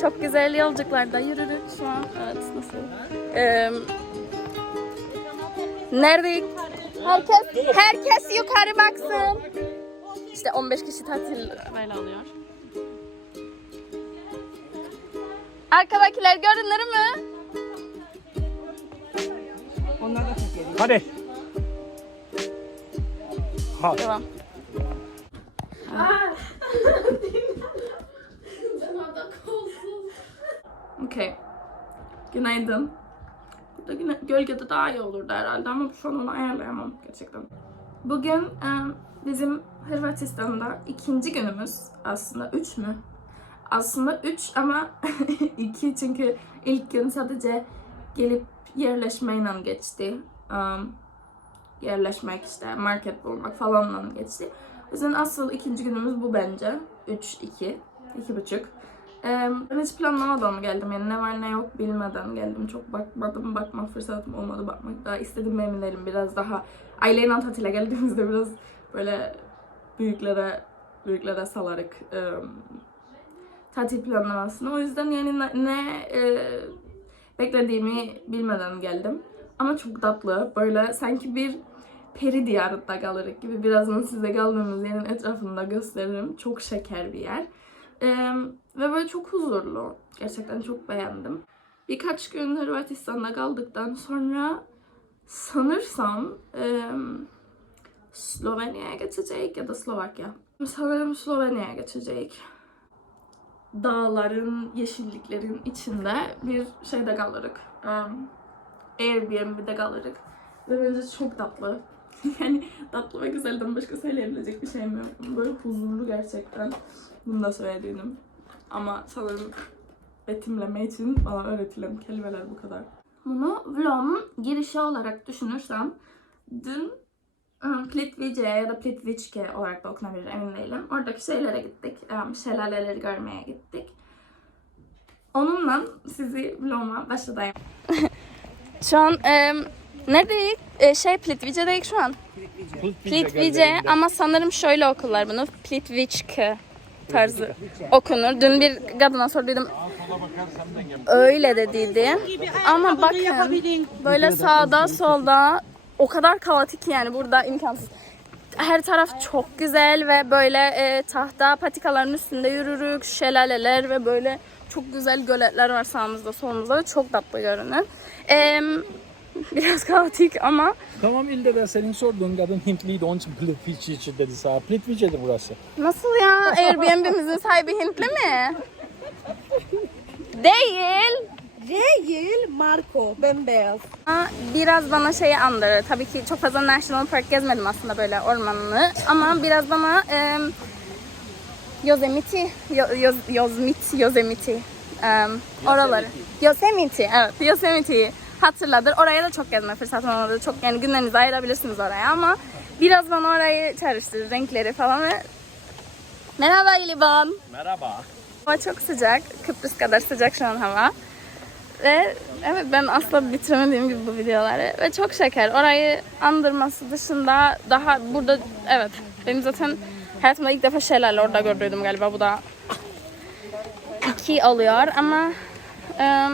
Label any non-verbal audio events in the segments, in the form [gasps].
Çok güzel yolculuklarda yürürük şu an. Evet nasıl? Ee, neredeyiz? Herkes, herkes yukarı baksın. İşte 15 kişi tatil böyle oluyor. Arkadakiler görünür mü? Hadi. Ha. Devam. Okey. Günaydın. Burada güne- gölgede daha iyi olurdu herhalde ama şu an onu ayarlayamam gerçekten. Bugün e, bizim Hırvatistan'da ikinci günümüz aslında üç mü? Aslında üç ama [laughs] iki çünkü ilk gün sadece gelip yerleşmeyle geçti. Um, yerleşmek işte market bulmak falanla geçti. O yüzden asıl ikinci günümüz bu bence. 3, 2, 2,5. Ee, ben hiç planlamadan geldim yani ne var ne yok bilmeden geldim. Çok bakmadım, bakma fırsatım olmadı bakmak daha istedim değilim. Biraz daha aileyle tatile geldiğimizde biraz böyle büyüklere büyüklere salarık e, tatil planlamasını. O yüzden yani ne, e, beklediğimi bilmeden geldim. Ama çok tatlı. Böyle sanki bir peri diyarında kalırık gibi. Birazdan size kaldığımız yerin etrafında gösteririm. Çok şeker bir yer. Ee, ve böyle çok huzurlu. Gerçekten çok beğendim. Birkaç gün Hırvatistan'da kaldıktan sonra sanırsam Slovenya'ya geçecek ya da Slovakya. Sanırım Slovenya'ya geçecek. Dağların, yeşilliklerin içinde bir şeyde kalırık. Um, Airbnb'de kalırık. Ve bence çok tatlı. [laughs] yani tatlı ve güzelden başka söyleyebilecek bir şeyim yok. Böyle huzurlu gerçekten. Bunu da söyledim. Ama sanırım betimleme için bana öğretilen kelimeler bu kadar. Bunu vlogun girişi olarak düşünürsem dün Plitvice ya da Plitvičke olarak da okunabilir emin değilim. Oradaki şeylere gittik. Şelaleleri görmeye gittik. Onunla sizi vloguma başlatayım. [laughs] Şu an e, neredeyiz? E, şey Plitvice'deyiz şu an. Plitvice ama sanırım şöyle okullar bunu. Plitvičke tarzı okunur. Dün bir kadına sordum. Öyle dediydi. Ama bakın böyle sağda solda o kadar kaotik ki yani burada imkansız. Her taraf çok güzel ve böyle e, tahta patikaların üstünde yürürük, şelaleler ve böyle çok güzel göletler var sağımızda solumuzda ve çok tatlı görünür. E, [laughs] biraz kaotik ama Tamam İlde ben senin sorduğun kadın Hintliydi onun için Plitvice dedi sana. Plitvice'di burası. Nasıl ya? [laughs] Airbnb'mizin sahibi Hintli mi? [laughs] Değil. Değil, Marco, bembeyaz. Ama Biraz bana şeyi andırır. Tabii ki çok fazla National Park gezmedim aslında böyle ormanını. Ama biraz bana e, Yosemite, Yo, Yo, Yosemite, Yosemite. E, oraları. Yosemite, evet. Yosemite'yi hatırladır. Oraya da çok gezme fırsatım olmadı. Çok yani günlerinizi ayırabilirsiniz oraya ama biraz bana orayı çağrıştırır. Renkleri falan ve Merhaba İliban. Merhaba. Hava çok sıcak. Kıbrıs kadar sıcak şu an hava. Ve evet ben asla bitiremediğim gibi bu videoları. Ve çok şeker. Orayı andırması dışında daha burada evet benim zaten hayatımda ilk defa şelale orada gördüydüm galiba. Bu da iki oluyor ama em,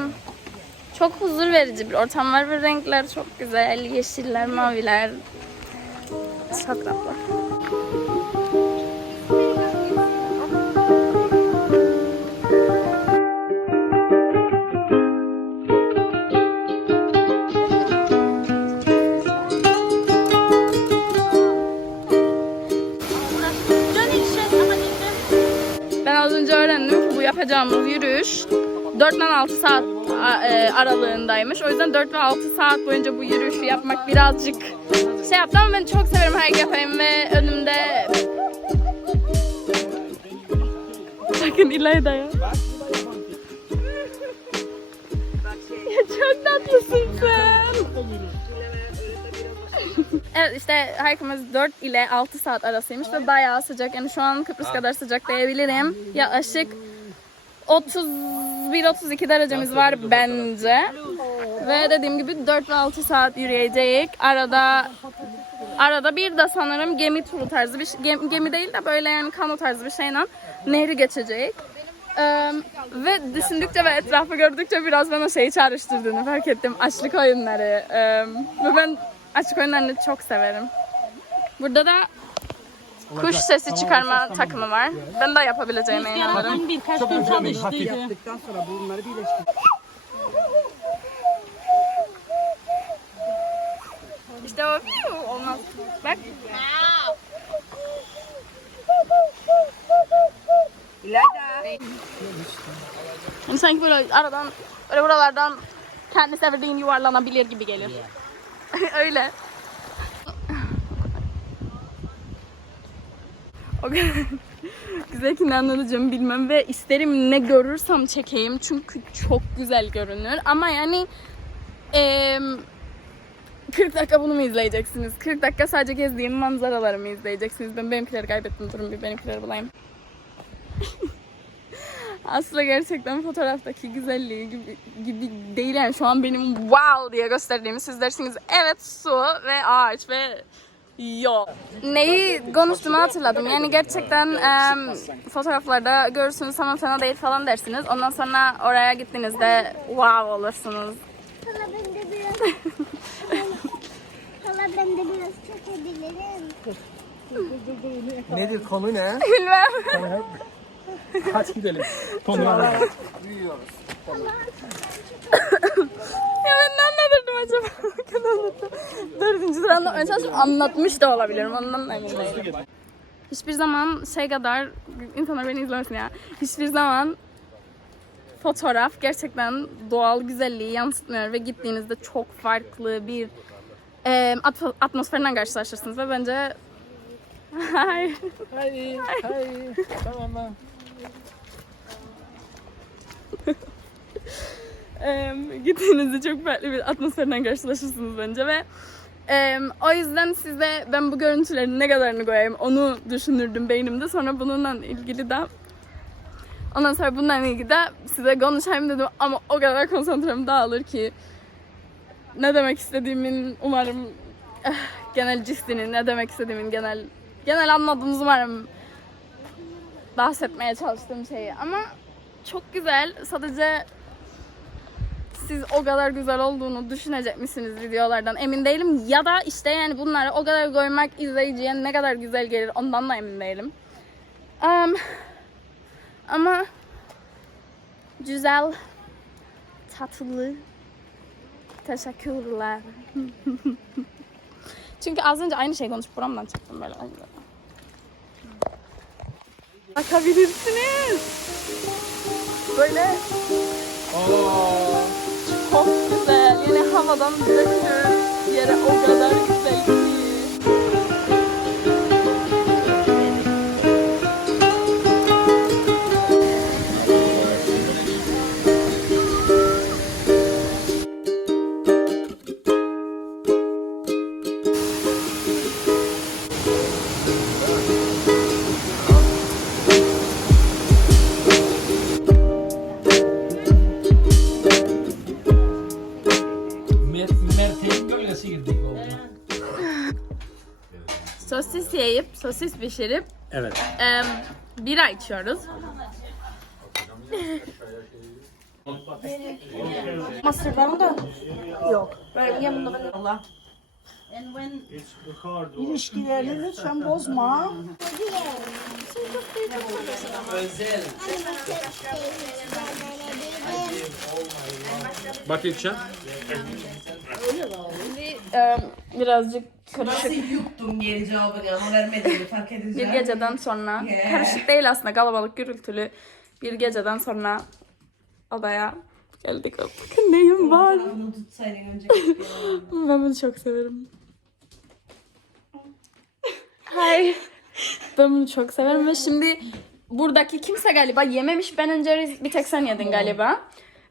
çok huzur verici bir ortam var ve renkler çok güzel. Yeşiller, maviler. Çok tatlı. Bu yürüyüş 4 ile 6 saat e, aralığındaymış. O yüzden 4 ve 6 saat boyunca bu yürüyüşü yapmak birazcık şey yaptı ama ben çok severim her yapayım ve önümde Bakın İlayda ya. ya çok tatlısın sen. Evet işte hikimiz 4 ile 6 saat arasıymış ve bayağı sıcak. Yani şu an Kıbrıs kadar sıcak diyebilirim. Yaklaşık 31-32 derecemiz var bence. Ve dediğim gibi 4 ve 6 saat yürüyecek. Arada arada bir de sanırım gemi turu tarzı bir şey- gemi, gemi değil de böyle yani kano tarzı bir şeyle nehri geçecek. Ee, ve düşündükçe ve etrafı gördükçe biraz bana şeyi çağrıştırdığını fark ettim. Açlık oyunları. Ee, ve ben açlık oyunlarını çok severim. Burada da kuş sesi çıkarma takımı var. Ben de yapabileceğime inanırım. birkaç gün çalıştıydı. Yaptıktan sonra bunları birleştir. İşte o fiu olmaz. Bak. İlayda. Yani sanki böyle aradan, böyle buralardan kendi sevdiğin yuvarlanabilir gibi gelir. [laughs] Öyle. O kadar [laughs] güzel ki ne anlatacağımı bilmem ve isterim ne görürsem çekeyim çünkü çok güzel görünür ama yani em, 40 dakika bunu mu izleyeceksiniz? 40 dakika sadece gezdiğim manzaralarımı izleyeceksiniz. Ben benimkileri kaybettim. Durun bir benimkileri bulayım. [laughs] Aslında gerçekten fotoğraftaki güzelliği gibi, gibi değil yani şu an benim wow diye gösterdiğimi siz dersiniz evet su ve ağaç ve yok. Neyi konuştuğumu hatırladım. Yani gerçekten em, fotoğraflarda görürsünüz sana sana değil falan dersiniz. Ondan sonra oraya gittiğinizde wow olursunuz. Hala ben de biraz... [laughs] Hala ben de biraz çekebilirim. Nedir konu ne? [laughs] Bilmem. Hadi gidelim. Konulara. [laughs] Ya ben ne anlatırdım acaba? [laughs] Anlattım? Dördüncü sıra anlatmaya. Anlatmış da olabilirim. Ondan emin değilim. Hiçbir zaman şey kadar, insanlar beni izlemesin ya. Hiçbir zaman fotoğraf gerçekten doğal güzelliği yansıtmıyor ve gittiğinizde çok farklı bir e, atmo- atmosferden karşılaşırsınız ve bence [laughs] Hayır. Hayır, hayır. Tamam. [laughs] Em, gittiğinizde çok farklı bir atmosferden karşılaşırsınız bence ve em, o yüzden size ben bu görüntülerin ne kadarını koyayım onu düşünürdüm beynimde. Sonra bununla ilgili de ondan sonra bununla ilgili de size konuşayım dedim. Ama o kadar konsantrem dağılır ki ne demek istediğimin umarım eh, genel cistini ne demek istediğimin genel genel anladığınız umarım bahsetmeye çalıştığım şeyi. Ama çok güzel. Sadece siz o kadar güzel olduğunu düşünecek misiniz videolardan emin değilim. Ya da işte yani bunları o kadar koymak izleyiciye ne kadar güzel gelir ondan da emin değilim. Am, ama güzel, tatlı, teşekkürler. [laughs] Çünkü az önce aynı şeyi konuşup buramdan çıktım böyle. Bakabilirsiniz. Böyle. Yani havadan dökülür yere o kadar güzel ki. Sosis pişirip Evet. em, bira içiyoruz. Mısır var mı da? Yok. Böyle yanında böyle Allah. İlişkilerini lütfen bozma. Bak İlçen. Em, birazcık karışık Yuttum geri cevabını ama vermediğimi fark bir edeceğim. geceden sonra, karışık değil aslında kalabalık gürültülü bir geceden sonra adaya geldik. Bakın neyim var. Bunu tutsaydın önce. [laughs] Ben bunu çok severim. Hay. Ben bunu çok severim ve şimdi buradaki kimse galiba yememiş. Ben önce bir tek sen yedin galiba.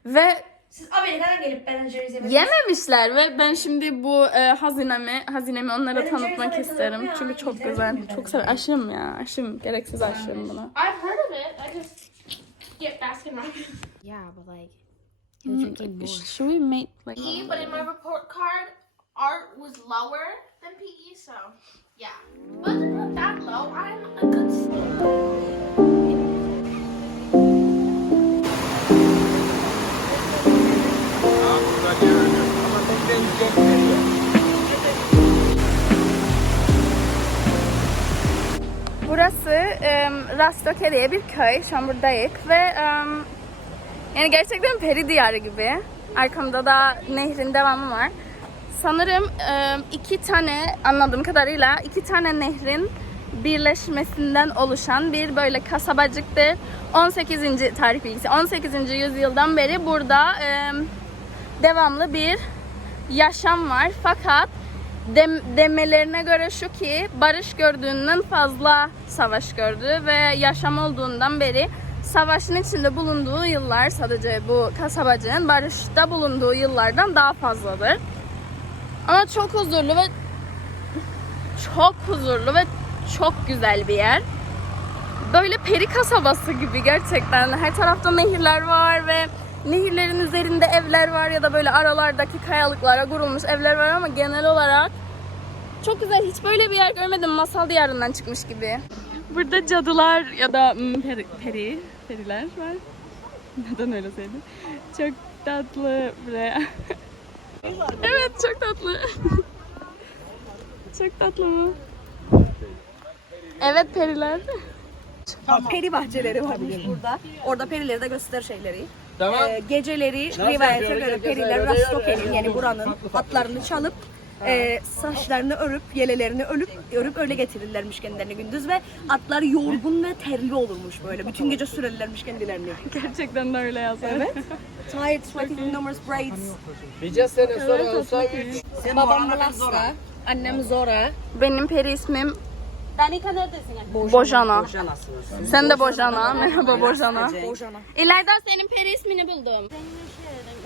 Ve Siz Amerika'ya gelip Ben Jerry's yemek Yememişler ve ben şimdi bu e, hazinemi hazinemi onlara tanıtmak Jerry's isterim. Amerika'da Çünkü ya, çok güzel güzel. Çok sever. Aşığım ya. Aşığım. Gereksiz aşığım buna. I've heard of it. I just get Baskin Robbins. Yeah, but like you're drinking more. Should we make like PE, but in my report card, art was lower than PE, so yeah. Not that low. I'm a good student. Burası e, Rastoke diye bir köy. Şu an buradayız ve e, yani gerçekten peri diyarı gibi. Arkamda da nehrin devamı var. Sanırım e, iki tane anladığım kadarıyla iki tane nehrin birleşmesinden oluşan bir böyle kasabacıktır. 18. tarih bilgisi. 18. yüzyıldan beri burada e, devamlı bir yaşam var. Fakat dem- demelerine göre şu ki barış gördüğünden fazla savaş gördü ve yaşam olduğundan beri savaşın içinde bulunduğu yıllar sadece bu kasabacının barışta bulunduğu yıllardan daha fazladır. Ama çok huzurlu ve çok huzurlu ve çok güzel bir yer. Böyle peri kasabası gibi gerçekten. Her tarafta nehirler var ve nehirlerin üzerinde evler var ya da böyle aralardaki kayalıklara kurulmuş evler var ama genel olarak çok güzel. Hiç böyle bir yer görmedim. Masal diyarından çıkmış gibi. Burada cadılar ya da hmm, peri, peri periler var. [laughs] Neden öyle söyledim? Çok tatlı buraya. [laughs] evet çok tatlı. [laughs] çok tatlı mı? Evet periler. Peri bahçeleri varmış burada. Orada perileri de göster şeyleri. Ee, geceleri rivayete göre periler Rastoke'nin yani buranın atlarını çalıp e, saçlarını örüp, yelelerini örüp, örüp öyle getirirlermiş kendilerini gündüz ve atlar yorgun ve terli olurmuş böyle. Bütün gece sürerlermiş kendilerini. Gerçekten de öyle yazar. Evet. [laughs] Tight, sweating numerous braids. Bir sene sonra olsa 3. Babam Vlasta, annem Zora. Benim peri ismim Bojana. Sen de Bojana. Merhaba Bojana. Bojana. İlayda senin peri ismini buldum.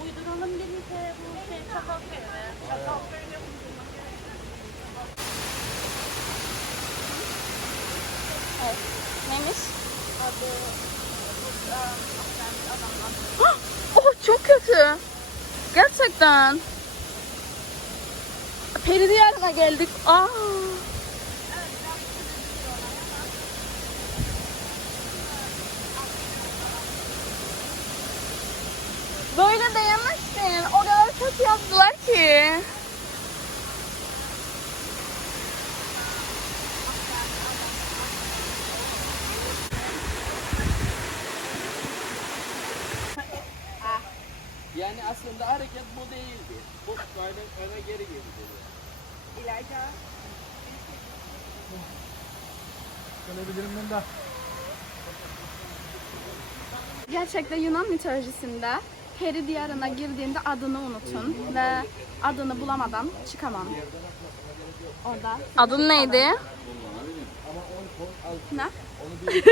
Uyduralım birlikte bu şey çakal peri. Çakal Neymiş? [gasps] oh çok kötü. Gerçekten. Peri diyarına geldik. Aa. Böyle diyemezsin. O kadar kötü yaptılar ki. Yani aslında hareket bu değildi. Bu böyle öne geri geri geliyor. Gelebilirim ben de. Gerçekten Yunan mitolojisinde peri diyarına girdiğinde adını unutun ve adını bulamadan çıkamam. Orada. Adın neydi? Ne? [laughs]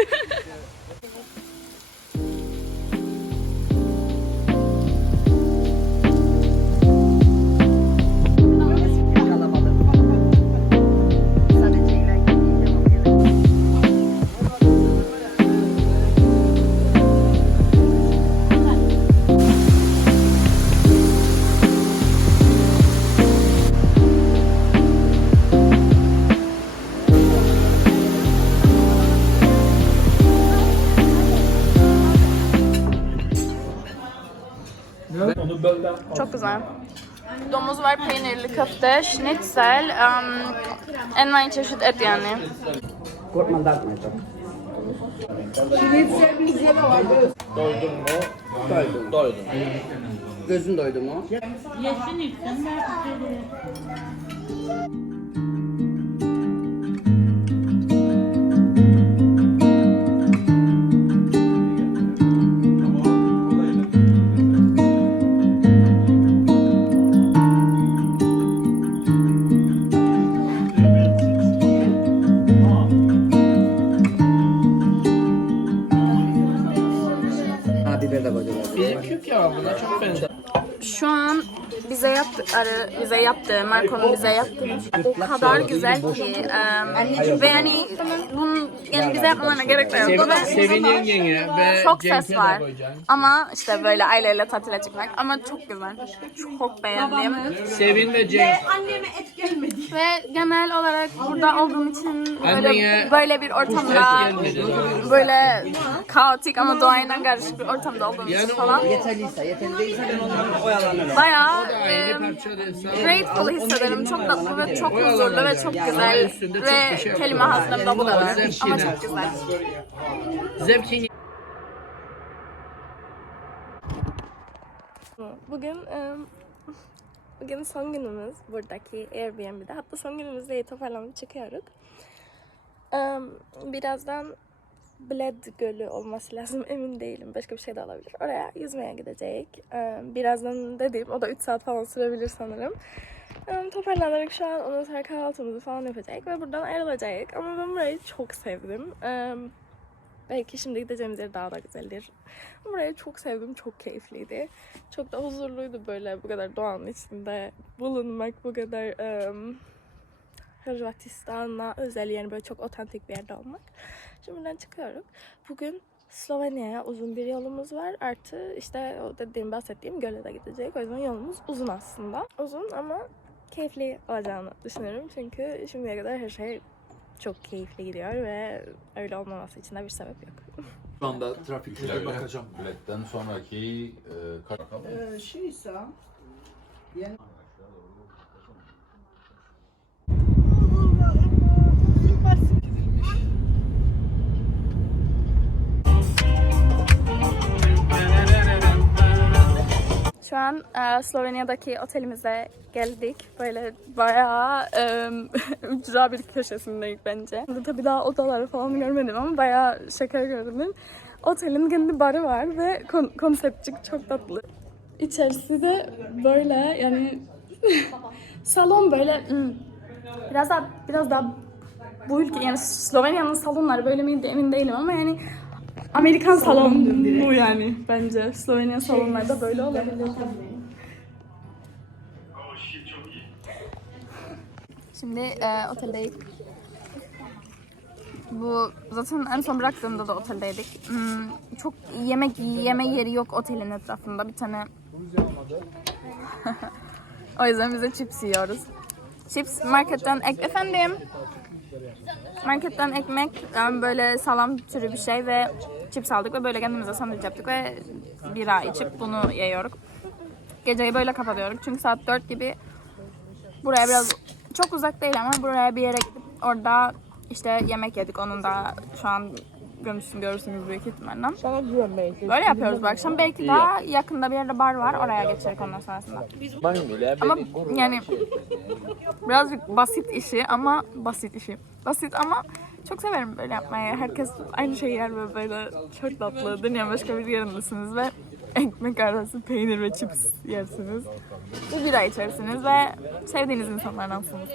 köfte, schnitzel, um, envai çeşit et yani. Doydun mu? Doydum. Doydum. Gözün doydu mu? Ha biber Küp ya buna çok benzer. Şu an bize yaptıkları, bize yaptığı, Marco'nun bize yaptığı o kadar güzel ki em, ve yani bunun yani bize yapmalarına gerek de yok. Ve çok Cenk'e ses de var. koyacaksın. Ama işte böyle aileyle tatile çıkmak ama çok güzel. Çok beğendim. Sevin ve Cenk. Ve genel olarak burada olduğum için böyle, Anneye böyle bir ortamda gelmedi. böyle kaotik ama doğayla karışık bir ortamda olduğum için falan Yeterliyse, yeterli değilse ben ondan oyalanırım. bayağı Da grateful hissederim. Çok tatlı ve çok huzurlu ve çok güzel. Ve kelime hazırlığımda bu da var. Ama çok güzel. Zevkin Bugün bugün son günümüz buradaki Airbnb'de. Hatta son günümüz değil toparlanıp çıkıyoruz. Birazdan Bled Gölü olması lazım [laughs] emin değilim. Başka bir şey de olabilir. Oraya yüzmeye gidecek. Birazdan dediğim o da 3 saat falan sürebilir sanırım. Toparlanarak şu an ondan sonra kahvaltımızı falan yapacak ve buradan ayrılacak. Ama ben burayı çok sevdim. Belki şimdi gideceğimiz yer daha da güzeldir. Burayı çok sevdim, çok keyifliydi. Çok da huzurluydu böyle bu kadar doğanın içinde bulunmak, bu kadar um, Hırvatistan'a özel yani böyle çok otantik bir yerde olmak. Şimdi buradan çıkıyoruz. Bugün Slovenya'ya uzun bir yolumuz var. Artı işte o dediğim bahsettiğim göle de gidecek. O yüzden yolumuz uzun aslında. Uzun ama keyifli olacağını düşünüyorum. Çünkü şimdiye kadar her şey çok keyifli gidiyor ve öyle olmaması için de bir sebep yok. [laughs] Şu anda trafiklere bakacağım. Biletten sonraki e, kar- şeyse, yani E, Slovenya'daki otelimize geldik. Böyle bayağı e, [laughs] ücra bir köşesindeyiz bence. Tabii daha odaları falan görmedim ama bayağı şeker gördüm. Otelin kendi barı var ve kon- konseptçik çok tatlı. İçerisi de böyle yani [laughs] salon böyle hmm, biraz daha biraz daha bu ülke yani Slovenya'nın salonları böyle miydi emin değilim ama yani Amerikan salon bu yani bence. Slovenya salonları da böyle olabilir. Şimdi e, oteldeyiz. Bu zaten en son bıraktığımda da oteldeydik. Hmm, çok yemek yeme yeri yok otelin etrafında. Bir tane [laughs] o yüzden bize chips yiyoruz. Chips marketten ek efendim. Marketten ekmek, yani böyle salam türü bir şey ve chips aldık ve böyle kendimize sandviç yaptık ve bira içip bunu yiyoruz. Geceyi böyle kapatıyoruz çünkü saat 4 gibi buraya biraz çok uzak değil ama buraya bir yere gidip orada işte yemek yedik. Onun da şu an görmüşsün görürsünüz büyük ihtimalle. Böyle yapıyoruz bu akşam. Belki daha yakında bir yerde bar var. Oraya geçecek ondan sonrasında. Ama yani birazcık basit işi ama basit işi. Basit ama çok severim böyle yapmayı. Herkes aynı şeyi yer ve böyle çok tatlı. Dünya başka bir yerindesiniz ve ekmek arası peynir ve chips yersiniz. Bu bira içersiniz ve sevdiğiniz insanlardansınız.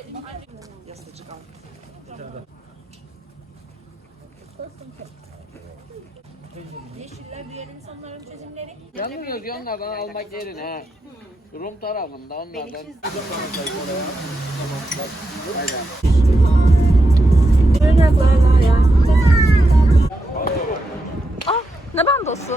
Yalnız onlardan almak yerine Rum tarafında onlardan Ah, ne bandosu?